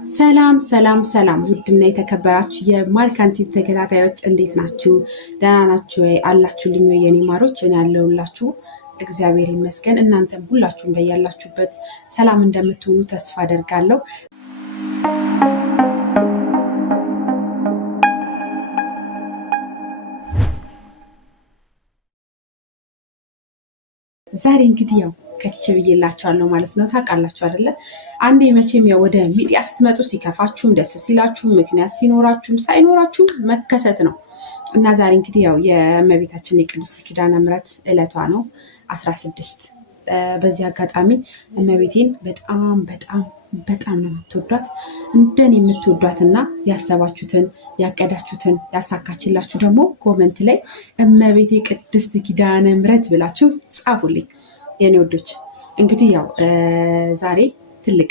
ሰላም ሰላም ሰላም ውድና የተከበራችሁ የማርካን ቲቪ ተከታታዮች እንዴት ናችሁ? ደህና ናችሁ ወይ? አላችሁልኝ ወይ የኔ ማሮች? እኔ ያለሁላችሁ እግዚአብሔር ይመስገን። እናንተም ሁላችሁም በያላችሁበት ሰላም እንደምትሆኑ ተስፋ አደርጋለሁ። ዛሬ እንግዲህ ያው ከች ብዬላችኋለሁ ማለት ነው። ታውቃላችሁ አይደለ? አንዴ መቼም ያው ወደ ሚዲያ ስትመጡ ሲከፋችሁም ደስ ሲላችሁም ምክንያት ሲኖራችሁም ሳይኖራችሁም መከሰት ነው እና ዛሬ እንግዲህ ያው የእመቤታችን የቅድስት ኪዳነ ምሕረት ዕለቷ ነው 16። በዚህ አጋጣሚ እመቤቴን በጣም በጣም በጣም ነው የምትወዷት። እንደኔ የምትወዷትና ያሰባችሁትን ያቀዳችሁትን ያሳካችላችሁ ደግሞ ኮመንት ላይ እመቤቴ ቅድስት ኪዳነ ምሕረት ብላችሁ ጻፉልኝ የኔ ወዶች። እንግዲህ ያው ዛሬ ትልቅ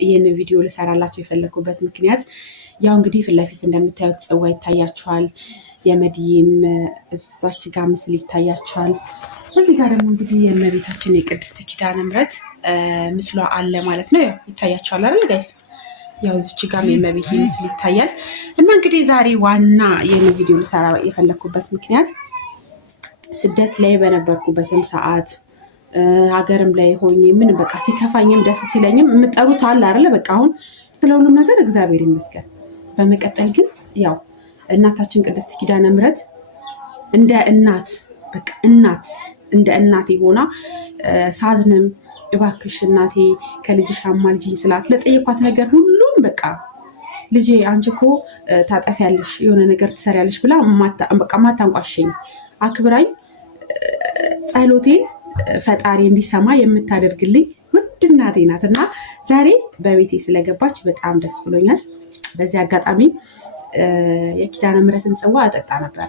ይህንን ቪዲዮ ልሰራላችሁ የፈለኩበት ምክንያት ያው እንግዲህ ፊት ለፊት እንደምታዩት ጽዋ ይታያችኋል። የመድዬም እዛች ጋር ምስል ይታያችኋል። እዚህ ጋር ደግሞ እንግዲህ የእመቤታችን የቅድስት ኪዳነ ምሕረት ምስሏ አለ ማለት ነው። ያው ይታያችኋል አይደል ጋይስ? ያው እዚች ጋር የእመቤቴ ምስል ይታያል። እና እንግዲህ ዛሬ ዋና ይህን ቪዲዮ ልሰራ የፈለኩበት ምክንያት ስደት ላይ በነበርኩበትም ሰዓት ሀገርም ላይ ሆኜ ምን በቃ ሲከፋኝም ደስ ሲለኝም የምጠሩት አለ አይደለ? በቃ አሁን ስለሁሉም ነገር እግዚአብሔር ይመስገን። በመቀጠል ግን ያው እናታችን ቅድስት ኪዳነ ምሕረት እንደ እናት በቃ እናት እንደ እናቴ ሆና ሳዝንም እባክሽ እናቴ ከልጅሽ አማልጂኝ ስላት ለጠየኳት ነገር ሁሉም በቃ ልጄ አንቺ እኮ ታጠፊያለሽ የሆነ ነገር ትሰሪያለሽ ብላ በቃ ማታንቋሸኝ አክብራኝ ጸሎቴን ፈጣሪ እንዲሰማ የምታደርግልኝ ውድ እናቴ ናት እና ዛሬ በቤቴ ስለገባች በጣም ደስ ብሎኛል። በዚህ አጋጣሚ የኪዳነ ምሕረትን ጽዋ እጠጣ ነበረ።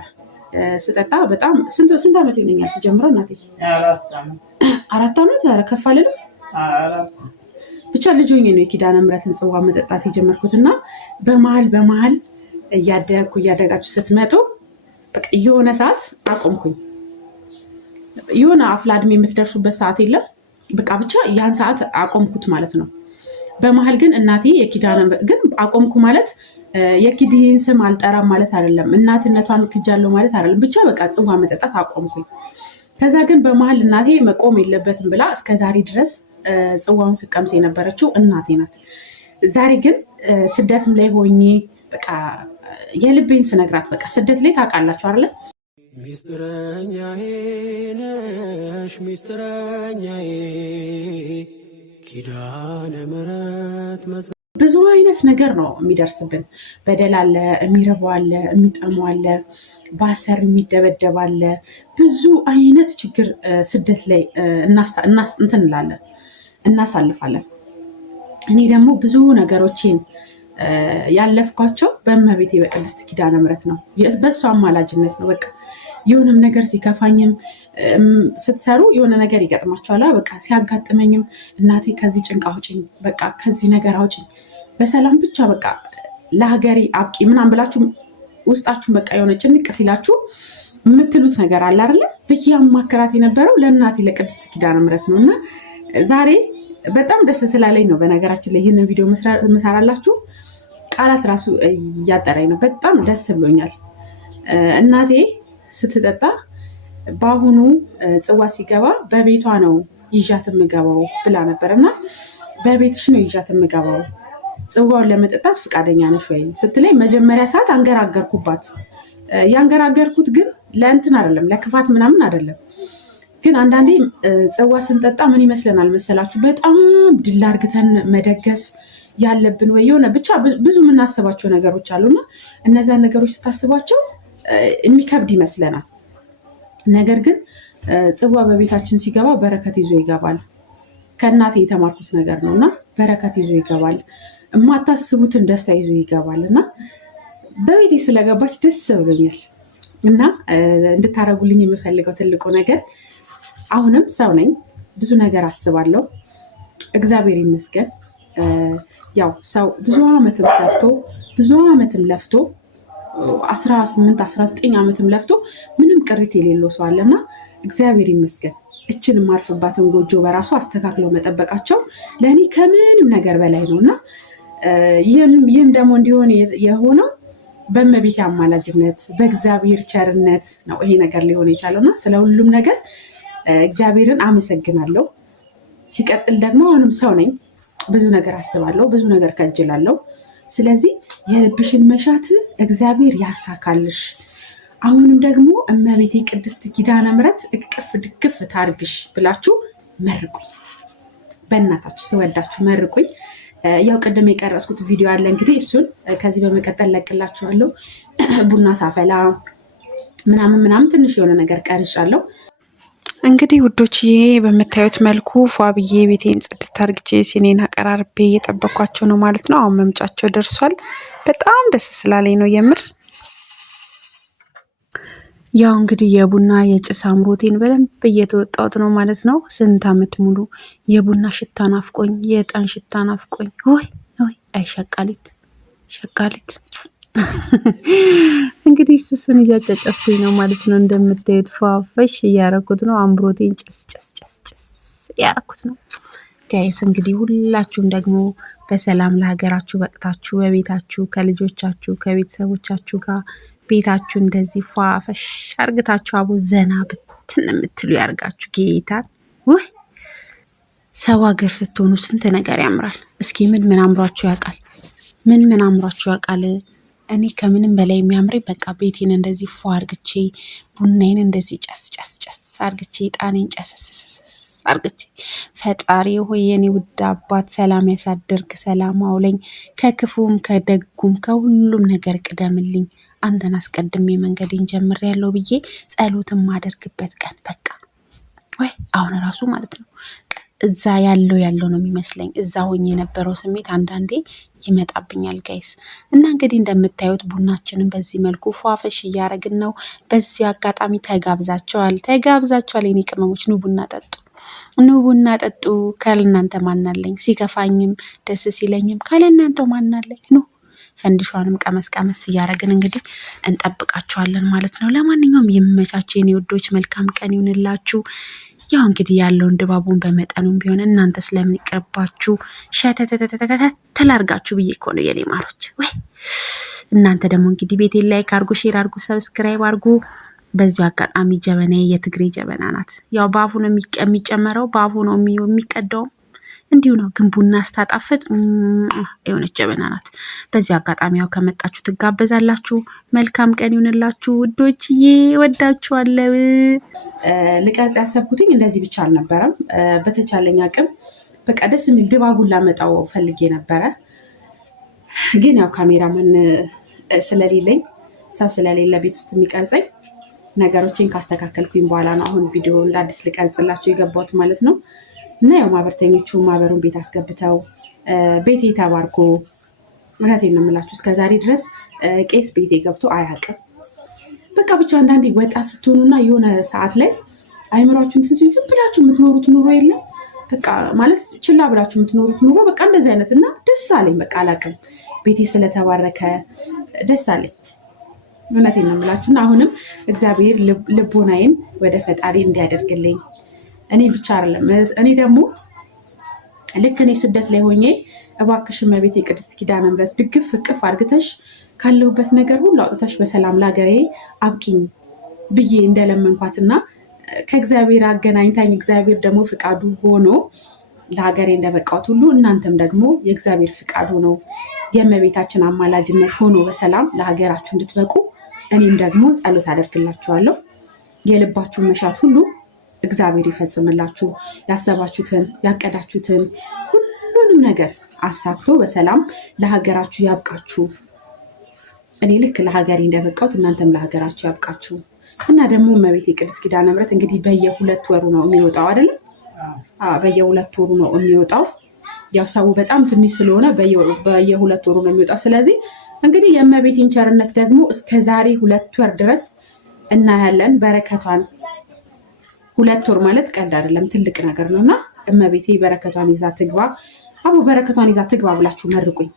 ስጠጣ በጣም ስንት ዓመት ይሆነኛል ስጀምረው እናቴ 4 ዓመት ከፍ አልልም ብቻ ልጅ ሆኜ ነው የኪዳነ ምሕረትን ጽዋ መጠጣት የጀመርኩት እና በመሀል እያደጋችሁ ስትመጡ በቃ የሆነ ሰዓት አቆምኩኝ። የሆነ አፍላ እድሜ የምትደርሱበት ሰዓት የለም በቃ ብቻ ያን ሰዓት አቆምኩት ማለት ነው። በመሀል ግን እናቴ የኪዳነ ግን አቆምኩ ማለት የኪድዬን ስም አልጠራም ማለት አይደለም፣ እናትነቷን ክጃለሁ ማለት አይደለም። ብቻ በቃ ጽዋ መጠጣት አቆምኩኝ። ከዛ ግን በመሀል እናቴ መቆም የለበትም ብላ እስከዛሬ ድረስ ጽዋውን ስቀምስ የነበረችው እናቴ ናት። ዛሬ ግን ስደትም ላይ ሆኜ በቃ የልቤን ስነግራት በቃ ስደት ላይ ታውቃላችሁ አይደለ? ሚስጥረኛዬ ነሽ ሚስጥረኛዬ ኪዳነ ምሕረት ብዙ አይነት ነገር ነው የሚደርስብን። በደል አለ፣ የሚርበው አለ፣ የሚጠማው አለ፣ በአሰር የሚደበደብ አለ። ብዙ አይነት ችግር ስደት ላይ እንላለን እናሳልፋለን። እኔ ደግሞ ብዙ ነገሮችን ያለፍኳቸው በእመቤቴ በቅድስት ኪዳነ ምሕረት ነው። በእሷ አማላጅነት ነው። በቃ የሆነም ነገር ሲከፋኝም ስትሰሩ የሆነ ነገር ይገጥማችኋል። በቃ ሲያጋጥመኝም እናቴ ከዚህ ጭንቅ አውጭኝ፣ በቃ ከዚህ ነገር አውጭኝ በሰላም ብቻ በቃ ለሀገሬ አብቂ ምናምን ብላችሁ ውስጣችሁን በቃ የሆነ ጭንቅ ሲላችሁ የምትሉት ነገር አለ አይደለ? ብዬ አማከራት የነበረው ለእናቴ ለቅድስት ኪዳነ ምሕረት ነው። እና ዛሬ በጣም ደስ ስላለኝ ነው በነገራችን ላይ ይህንን ቪዲዮ ምሰራላችሁ። ቃላት ራሱ እያጠራኝ ነው። በጣም ደስ ብሎኛል። እናቴ ስትጠጣ በአሁኑ ጽዋ ሲገባ በቤቷ ነው ይዣት የምገባው ብላ ነበር እና በቤትሽ ነው ይዣት የምገባው ጽዋውን ለመጠጣት ፈቃደኛ ነሽ ወይ ስትለኝ መጀመሪያ ሰዓት አንገራገርኩባት። ያንገራገርኩት ግን ለእንትን አይደለም ለክፋት ምናምን አይደለም። ግን አንዳንዴ ጽዋ ስንጠጣ ምን ይመስለናል መሰላችሁ? በጣም ድል አድርገን መደገስ ያለብን ወይ የሆነ ብቻ ብዙ የምናስባቸው ነገሮች አሉና እነዛን ነገሮች ስታስቧቸው የሚከብድ ይመስለናል። ነገር ግን ጽዋ በቤታችን ሲገባ በረከት ይዞ ይገባል። ከእናቴ የተማርኩት ነገር ነው እና በረከት ይዞ ይገባል። የማታስቡትን ደስታ ይዞ ይገባል እና በቤቴ ስለገባች ደስ ብሎኛል። እና እንድታረጉልኝ የምፈልገው ትልቁ ነገር አሁንም ሰው ነኝ፣ ብዙ ነገር አስባለሁ። እግዚአብሔር ይመስገን። ያው ሰው ብዙ ዓመትም ሰርቶ ብዙ ዓመትም ለፍቶ 18 19 ዓመትም ለፍቶ ምንም ቅሪት የሌለው ሰው አለና እግዚአብሔር ይመስገን። እችን የማርፍባትን ጎጆ በራሱ አስተካክለው መጠበቃቸው ለእኔ ከምንም ነገር በላይ ነው እና ይህም ደግሞ እንዲሆን የሆነው በእመቤቴ አማላጅነት በእግዚአብሔር ቸርነት ነው ይሄ ነገር ሊሆን የቻለውና ስለ ሁሉም ነገር እግዚአብሔርን አመሰግናለሁ። ሲቀጥል ደግሞ አሁንም ሰው ነኝ፣ ብዙ ነገር አስባለሁ፣ ብዙ ነገር ከጅላለሁ። ስለዚህ የልብሽን መሻት እግዚአብሔር ያሳካልሽ። አሁንም ደግሞ እመቤቴ ቅድስት ኪዳነ ምሕረት እቅፍ ድግፍ ታርግሽ ብላችሁ መርቁኝ። በእናታችሁ ስወዳችሁ መርቁኝ። ያው ቅድም የቀረጽኩት ቪዲዮ አለ እንግዲህ እሱን ከዚህ በመቀጠል ለቅላችኋለሁ። ቡና ሳፈላ ምናምን ትንሽ የሆነ ነገር ቀርጫለሁ። እንግዲህ ውዶች ይሄ በምታዩት መልኩ ፏ ብዬ ቤቴን ጽድት አርግቼ ሲኔን አቀራርቤ እየጠበኳቸው ነው ማለት ነው። አሁን መምጫቸው ደርሷል። በጣም ደስ ስላለኝ ነው የምር። ያው እንግዲህ የቡና የጭስ አምሮቴን በደንብ እየተወጣሁት ነው ማለት ነው። ስንት ዓመት ሙሉ የቡና ሽታ ናፍቆኝ፣ የዕጣን ሽታ ናፍቆኝ። ሆይ አይ ሸቃሊት እንግዲህ እሱን እያጨጨስኩኝ ነው ማለት ነው። እንደምታዩት ፏፈሽ እያረኩት ነው። አምሮቴን ጭስ እያረኩት ነው ጋይስ። እንግዲህ ሁላችሁም ደግሞ በሰላም ለሀገራችሁ በቅታችሁ በቤታችሁ ከልጆቻችሁ ከቤተሰቦቻችሁ ጋር ቤታችሁ እንደዚህ ፏፈሽ አርግታችሁ አቦ ዘና ብትን የምትሉ ያርጋችሁ ጌታን። ወይ ሰው ሀገር ስትሆኑ ስንት ነገር ያምራል። እስኪ ምን አምሯችሁ ያውቃል? ምን አምሯችሁ ያውቃል? እኔ ከምንም በላይ የሚያምረኝ በቃ ቤቴን እንደዚህ ፏ አርግቼ ቡናዬን እንደዚህ ጨስ አርግቼ ጣኔን ጨስ አርግቼ ፈጣሪ ሆይ የኔ ውድ አባት ሰላም ያሳድርግ፣ ሰላም አውለኝ፣ ከክፉም ከደጉም ከሁሉም ነገር ቅደምልኝ፣ አንተን አስቀድሜ መንገዴን ጀምሬያለሁ ብዬ ጸሎትን ማደርግበት ቀን በቃ ወይ አሁን ራሱ ማለት ነው። እዛ ያለው ነው የሚመስለኝ። እዛ ሆኜ የነበረው ስሜት አንዳንዴ ይመጣብኛል ጋይስ። እና እንግዲህ እንደምታዩት ቡናችንን በዚህ መልኩ ፏፈሽ እያረግን ነው። በዚህ አጋጣሚ ተጋብዛቸዋል የኔ ቅመሞች፣ ኑ ቡና ጠጡ። ካለናንተ ማናለኝ? ሲከፋኝም ደስ ሲለኝም ካለናንተ ማናለኝ? ኑ ፈንዲሿንም ቀመስ እያረግን እንግዲህ እንጠብቃችኋለን ማለት ነው። ለማንኛውም ይመቻችሁ የኔ ወዶች፣ መልካም ቀን ይሁንላችሁ። ያው እንግዲህ ያለውን ድባቡን በመጠኑም ቢሆን እናንተ ስለምንቀርባችሁ ሸተተተተተተል አርጋችሁ ብዬ እኮ ነው የኔ ማሮች። ወይ እናንተ ደግሞ እንግዲህ ቤቴን ላይክ አርጉ፣ ሼር አርጉ፣ ሰብስክራይብ አርጉ። በዚሁ አጋጣሚ ጀበናዬ የትግሬ ጀበና ናት። ያው በአፉ ነው የሚጨመረው፣ በአፉ ነው የሚቀዳው፣ እንዲሁ ነው። ግን ቡና ስታጣፍጥ የሆነች ጀበና ናት። በዚሁ አጋጣሚ ያው ከመጣችሁ ትጋበዛላችሁ። መልካም ቀን ይሁንላችሁ ውዶችዬ፣ ወዳችኋለሁ። ልቀርጽ ያሰብኩትኝ እንደዚህ ብቻ አልነበረም። በተቻለኝ አቅም በቃ ደስ የሚል ድባቡን ላመጣው ፈልጌ ነበረ። ግን ያው ካሜራማን ስለሌለኝ ሰው ስለሌለ ቤት ውስጥ የሚቀርጸኝ ነገሮችን ካስተካከልኩኝ በኋላ ነው አሁን ቪዲዮ እንደ አዲስ ልቀርጽላችሁ የገባሁት ማለት ነው። እና ያው ማህበርተኞቹ ማህበሩን ቤት አስገብተው ቤቴ ተባርኮ፣ እውነቴን ነው የምላችሁ እስከዛሬ ድረስ ቄስ ቤቴ ገብቶ አያውቅም። በቃ ብቻ አንዳንዴ ወጣት ስትሆኑና የሆነ ሰዓት ላይ አይምሯችሁን ዝም ብላችሁ የምትኖሩት ኑሮ የለም በቃ ማለት ችላ ብላችሁ የምትኖሩት ኑሮ በቃ እንደዚህ አይነት እና ደስ አለኝ። በቃ አላውቅም ቤቴ ስለተባረከ ደስ አለኝ። እውነቴን ነው የምላችሁና አሁንም እግዚአብሔር ልቦናዬን ወደ ፈጣሪ እንዲያደርግልኝ እኔ ብቻ አይደለም እኔ ደግሞ ልክ እኔ ስደት ላይ ሆኜ እባክሽ እመቤቴ ቅድስት ኪዳነ ምሕረት ድግፍ እቅፍ አርግተሽ ካለሁበት ነገር ሁሉ አውጥተሽ በሰላም ለሀገሬ አብቂኝ ብዬ እንደለመንኳትና ከእግዚአብሔር አገናኝታኝ እግዚአብሔር ደግሞ ፍቃዱ ሆኖ ለሀገሬ እንደበቃሁት ሁሉ እናንተም ደግሞ የእግዚአብሔር ፍቃድ ሆኖ የእመቤታችን አማላጅነት ሆኖ በሰላም ለሀገራችሁ እንድትበቁ እኔም ደግሞ ጸሎት አደርግላችኋለሁ። የልባችሁን መሻት ሁሉ እግዚአብሔር ይፈጽምላችሁ። ያሰባችሁትን ያቀዳችሁትን ሁሉንም ነገር አሳክቶ በሰላም ለሀገራችሁ ያብቃችሁ። እኔ ልክ ለሀገሬ እንደበቃሁት እናንተም ለሀገራችሁ ያብቃችሁ። እና ደግሞ እመቤቴ ቅድስት ኪዳነ ምሕረት እንግዲህ በየ2 ወሩ ነው የሚወጣው አይደለም? በየ2 ወሩ ነው የሚወጣው። ያው ሰው በጣም ትንሽ ስለሆነ በየ2 ወሩ ነው የሚወጣው። ስለዚህ እንግዲህ የእመቤቴን ቸርነት ደግሞ እስከ ዛሬ 2 ወር ድረስ እናያለን በረከቷን። 2 ወር ማለት ቀልድ አይደለም፣ ትልቅ ነገር ነውና እመቤቴ በረከቷን ይዛ ትግባ። አቦ በረከቷን ይዛ ትግባ ብላችሁ መርቁኝ።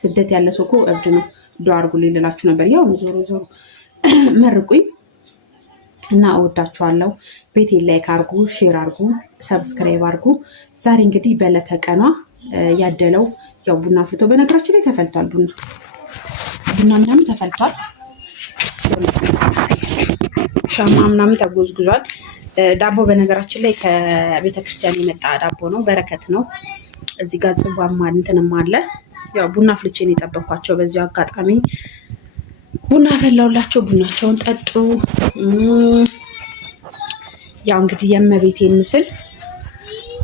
ስደት ያለ ሰው እኮ እብድ ነው። ዱአ አድርጉልኝ ልላችሁ ነበር። ያው ዞሮ መርቁኝ እና እወዳችኋለሁ። ቤቴን ላይክ አርጉ፣ ሼር አርጉ፣ ሰብስክራይብ አርጉ። ዛሬ እንግዲህ በዕለተ ቀኗ ያደለው ያው ቡና ፍልቶ በነገራችን ላይ ተፈልቷል። ቡና ምናምን ተፈልቷል። ሻማ ምናምን ተጎዝጉዟል። ዳቦ በነገራችን ላይ ከቤተ ክርስቲያን የመጣ ዳቦ ነው፣ በረከት ነው። እዚህ ጋር ጽዋም እንትንም አለ። ያው ቡና ፍልቼ ነው የጠበኳቸው። በዚሁ አጋጣሚ ቡና ፈላውላቸው፣ ቡናቸውን ጠጡ። ያው እንግዲህ የእመቤቴን ምስል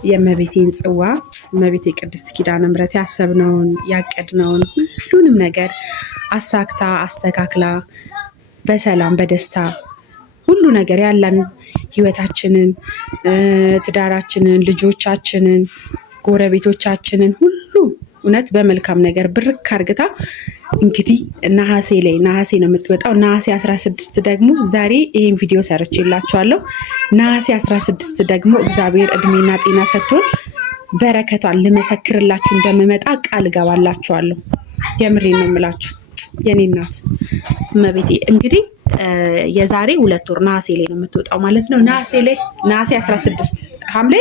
የእመቤቴን ጽዋ እመቤቴ ቅድስት ኪዳነ ምሕረት ያሰብነውን ያቀድነውን ሁሉንም ነገር አሳክታ አስተካክላ በሰላም በደስታ ሁሉ ነገር ያለን ህይወታችንን፣ ትዳራችንን፣ ልጆቻችንን፣ ጎረቤቶቻችንን ሁሉ እውነት በመልካም ነገር ብርክ አርግታ እንግዲህ ነሐሴ ነው የምትወጣው። ነሐሴ 16 ደግሞ ዛሬ ይህን ቪዲዮ ሰርቼላችኋለሁ። ነሐሴ 16 ደግሞ እግዚአብሔር እድሜና ጤና ሰጥቶን በረከቷን ልመሰክርላችሁ እንደምመጣ ቃል እገባላችኋለሁ። የምሬን ነው የምላችሁ የኔ እናት እመቤቴ። እንግዲህ የዛሬ 2 ወር ነሐሴ ላይ ነው የምትወጣው ማለት ነው። ነሐሴ 16 ሐምሌ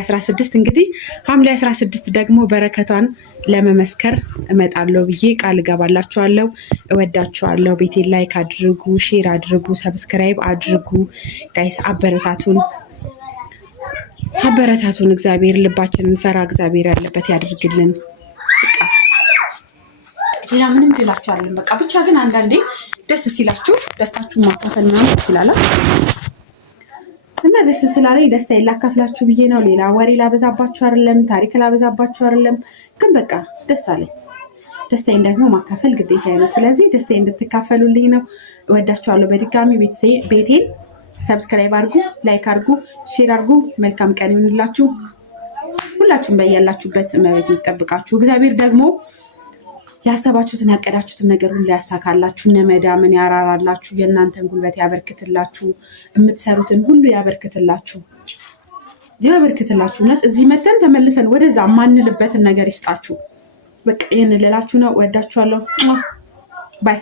16 እንግዲህ ሐምሌ 16 ደግሞ በረከቷን ለመመስከር እመጣለሁ ብዬ ቃል እገባላችኋለሁ። እወዳችኋለሁ። ቤቴን ላይክ አድርጉ፣ ሼር አድርጉ፣ ሰብስክራይብ አድርጉ። ጋይስ አበረታቱን። እግዚአብሔር ልባችንን ፈራ እግዚአብሔር ያለበት ያድርግልን። ሌላ ምንም ልላችኋለን። በቃ ብቻ ግን አንዳንዴ ደስ ሲላችሁ ደስታችሁን ማካፈል ምናምን ይችላል እና ደስ ስላለኝ ደስታዬን ላካፍላችሁ ብዬ ነው። ሌላ ወሬ ላበዛባችሁ አይደለም፣ ታሪክ ላበዛባችሁ አይደለም። ግን በቃ ደስ አለኝ። ደስታዬን ደግሞ ማካፈል ግዴታዬ ነው። ስለዚህ ደስታዬን እንድትካፈሉልኝ ነው። እወዳችኋለሁ። በድጋሚ ቤቴን ሰብስክራይብ አድርጉ፣ ላይክ አድርጉ፣ ሼር አድርጉ። መልካም ቀን ይሁንላችሁ። ሁላችሁም በያላችሁበት እመቤቴ ይጠብቃችሁ። እግዚአብሔር ደግሞ ያሰባችሁትን ያቀዳችሁትን ነገር ሁሉ ያሳካላችሁ። እነመዳምን ያራራላችሁ፣ የእናንተን ጉልበት ያበርክትላችሁ፣ የምትሰሩትን ሁሉ ያበርክትላችሁ። እውነት እዚህ መተን ተመልሰን ወደዛ ማንልበትን ነገር ይስጣችሁ። በቃ ይህን ልላችሁ ነው። ወዳችኋለሁ። ባይ